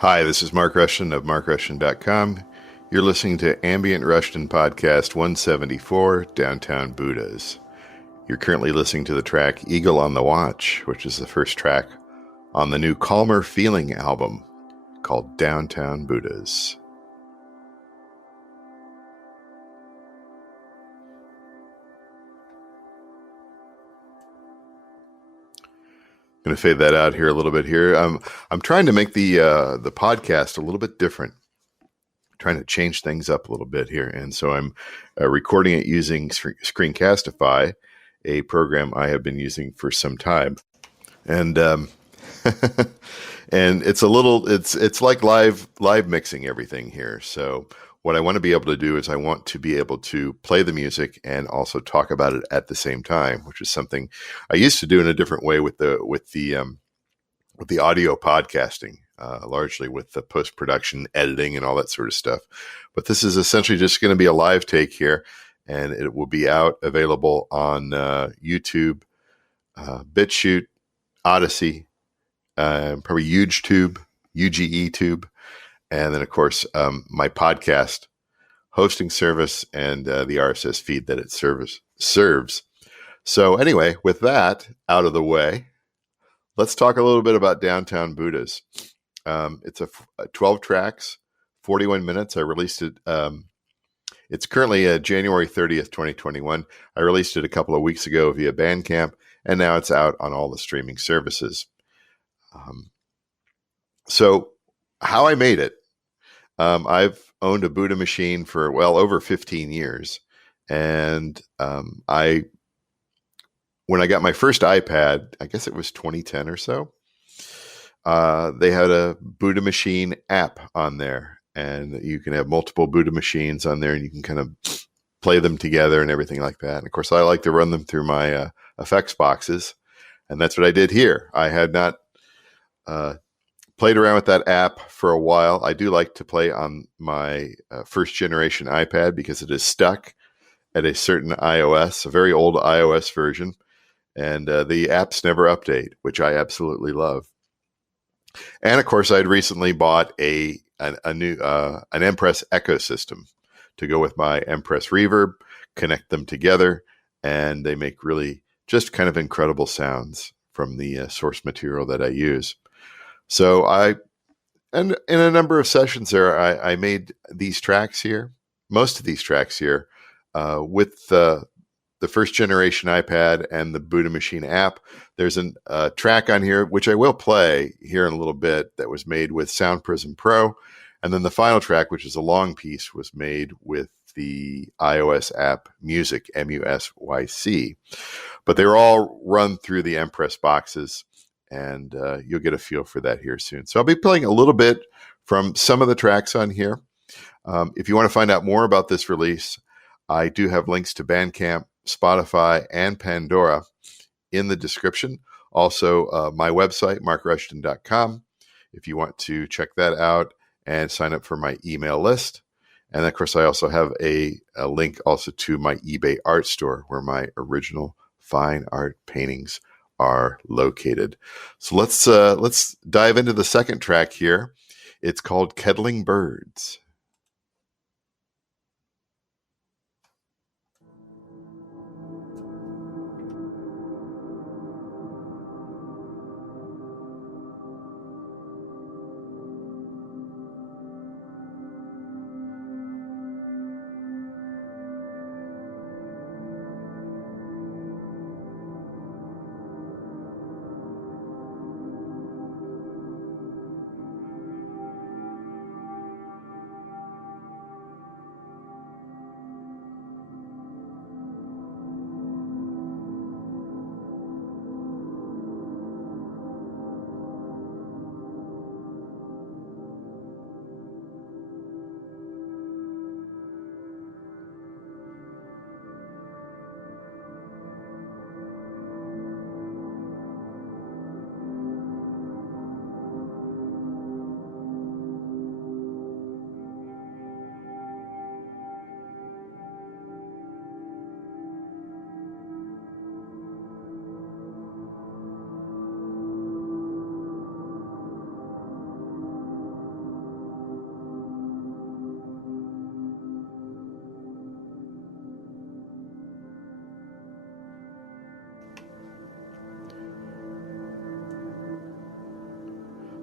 Hi, this is Mark Rushton of markrushton.com. You're listening to Ambient Rushton Podcast 174, Downtown Buddhas. You're currently listening to the track Eagle on the Watch, which is the first track on the new Calmer Feeling album called Downtown Buddhas. I'm going to fade that out here a little bit here. I'm trying to make the podcast a little bit different, trying to change things up a little bit here. And so I'm recording it using Screencastify, a program I have been using for some time. And and it's like live mixing everything here. So what I want to be able to do is I want to be able to play the music and also talk about it at the same time, which is something I used to do in a different way with the audio podcasting, largely with the post-production editing and all that sort of stuff. But this is essentially just going to be a live take here, and it will be available on YouTube, BitChute, Odyssey, probably UgeTube, UGETube, and then, of course, my podcast hosting service and the RSS feed that it serves. So anyway, with that out of the way, let's talk a little bit about Downtown Buddhas. It's a 12 tracks, 41 minutes. I released it. It's currently January 30th, 2021. I released it a couple of weeks ago via Bandcamp, and now it's out on all the streaming services. So how I made it, I've owned a Buddha machine for well over 15 years. And when I got my first iPad, I guess it was 2010 or so, they had a Buddha machine app on there. And you can have multiple Buddha machines on there and you can kind of play them together and everything like that. And of course, I like to run them through my effects boxes. And that's what I did here. I had not played around with that app for a while. I do like to play on my first generation iPad because it is stuck at a certain iOS, a very old iOS version. And the apps never update, which I absolutely love. And of course, I'd recently bought an Empress Echosystem to go with my Empress Reverb, connect them together, and they make really just kind of incredible sounds from the source material that I use. So and in a number of sessions there, I made these tracks here, most of these tracks here, with the first generation iPad and the Buddha Machine app. There's a track on here, which I will play here in a little bit, that was made with Sound Prism Pro. And then the final track, which is a long piece, was made with the iOS app Music, MUSYC. But they're all run through the Empress boxes. And you'll get a feel for that here soon. So I'll be playing a little bit from some of the tracks on here. If you want to find out more about this release, I do have links to Bandcamp, Spotify, and Pandora in the description. Also, my website, markrushton.com, if you want to check that out and sign up for my email list. And of course, I also have a link also to my eBay art store where my original fine art paintings are located. So let's dive into the second track here. It's called Kettling Birds.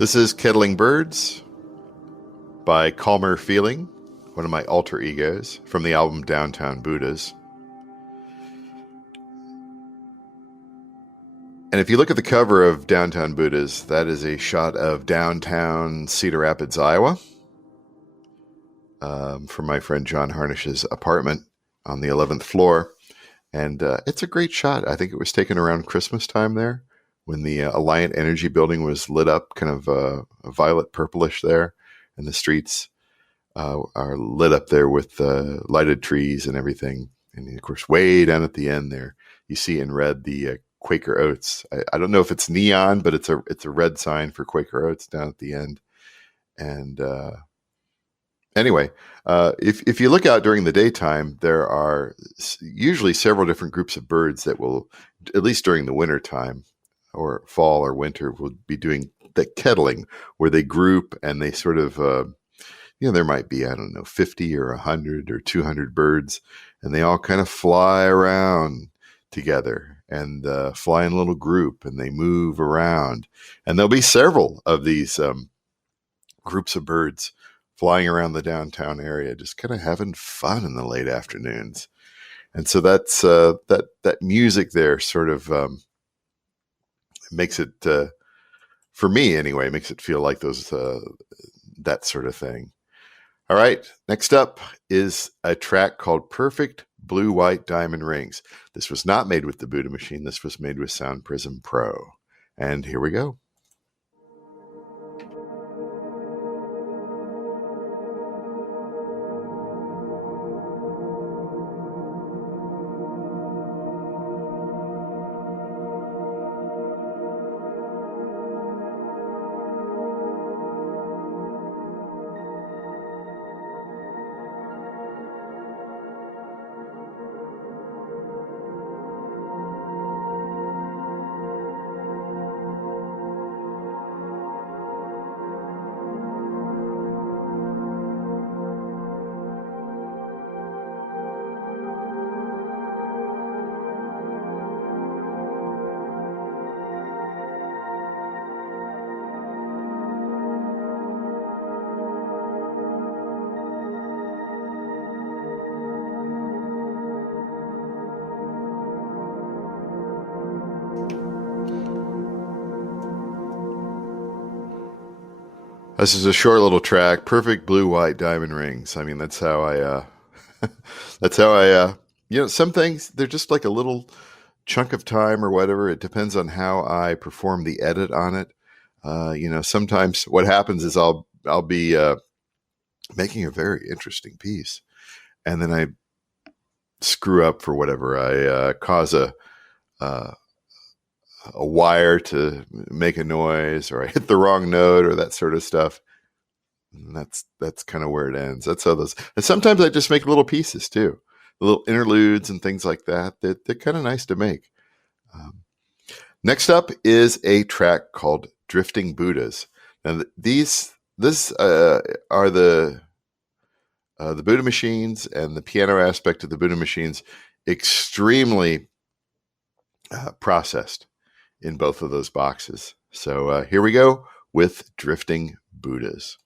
This is Kettling Birds by Calmer Feeling, one of my alter egos, from the album Downtown Buddhas. And if you look at the cover of Downtown Buddhas, that is a shot of downtown Cedar Rapids, Iowa, from my friend John Harnish's apartment on the 11th floor. And it's a great shot. I think it was taken around Christmas time there when the Alliant Energy building was lit up, kind of a violet purplish there. And the streets are lit up there with lighted trees and everything. And of course, way down at the end there, you see in red the Quaker Oats. I don't know if it's neon, but it's a red sign for Quaker Oats down at the end. And anyway, if you look out during the daytime, there are usually several different groups of birds that will, at least during the winter time or fall or winter, will be doing the kettling, where they group and they sort of, there might be, 50 or 100 or 200 birds, and they all kind of fly around together and fly in a little group, and they move around. And there'll be several of these groups of birds flying around the downtown area, just kind of having fun in the late afternoons. And so that's that music there sort of makes it, for me anyway, makes it feel like those that sort of thing. All right, next up is a track called Perfect Blue White Diamond Rings. This was not made with the Buddha Machine. This was made with Sound Prism Pro. And here we go. This is a short little track, Perfect Blue White Diamond Rings. I mean, that's how I, some things, they're just like a little chunk of time or whatever. It depends on how I perform the edit on it. Sometimes what happens is I'll be making a very interesting piece, and then I screw up for whatever. I cause a wire to make a noise, or I hit the wrong note, or that sort of stuff. And that's kind of where it ends. That's how those. And sometimes I just make little pieces too, little interludes and things like that. They're kind of nice to make. Next up is a track called Drifting Buddhas. And this are the Buddha Machines and the piano aspect of the Buddha Machines extremely processed in both of those boxes. So here we go with Drifting Buddhas.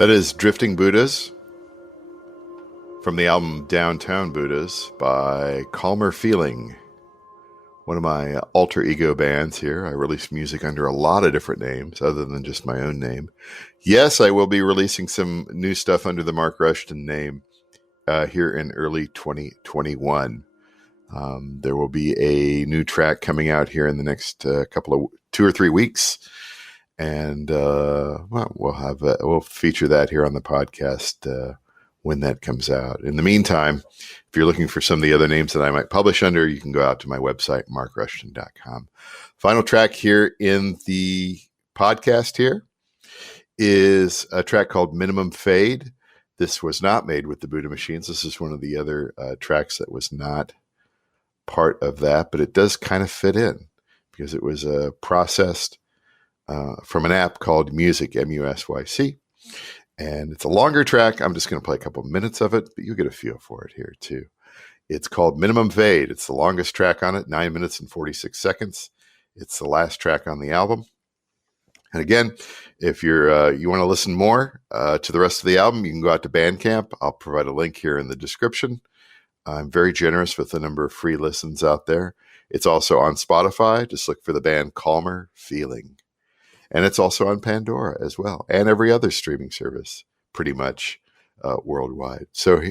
That is Drifting Buddhas from the album Downtown Buddhas by Calmer Feeling, one of my alter ego bands here. I release music under a lot of different names other than just my own name. Yes, I will be releasing some new stuff under the Mark Rushton name here in early 2021. There will be a new track coming out here in the next 2 or 3 weeks. And we'll feature that here on the podcast when that comes out. In the meantime, if you're looking for some of the other names that I might publish under, you can go out to my website, markrushton.com. Final track here in the podcast here is a track called Minimum Fade. This was not made with the Buddha Machines. This is one of the other tracks that was not part of that, but it does kind of fit in because it was processed from an app called Music, MUSYC. And it's a longer track. I'm just going to play a couple minutes of it, but you'll get a feel for it here too. It's called Minimum Fade. It's the longest track on it, 9 minutes and 46 seconds. It's the last track on the album. And again, if you want to listen more to the rest of the album, you can go out to Bandcamp. I'll provide a link here in the description. I'm very generous with the number of free listens out there. It's also on Spotify. Just look for the band Calmer Feeling. And it's also on Pandora as well, and every other streaming service, pretty much worldwide. So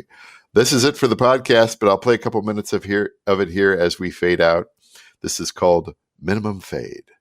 this is it for the podcast, but I'll play a couple minutes of it here as we fade out. This is called Minimum Fade.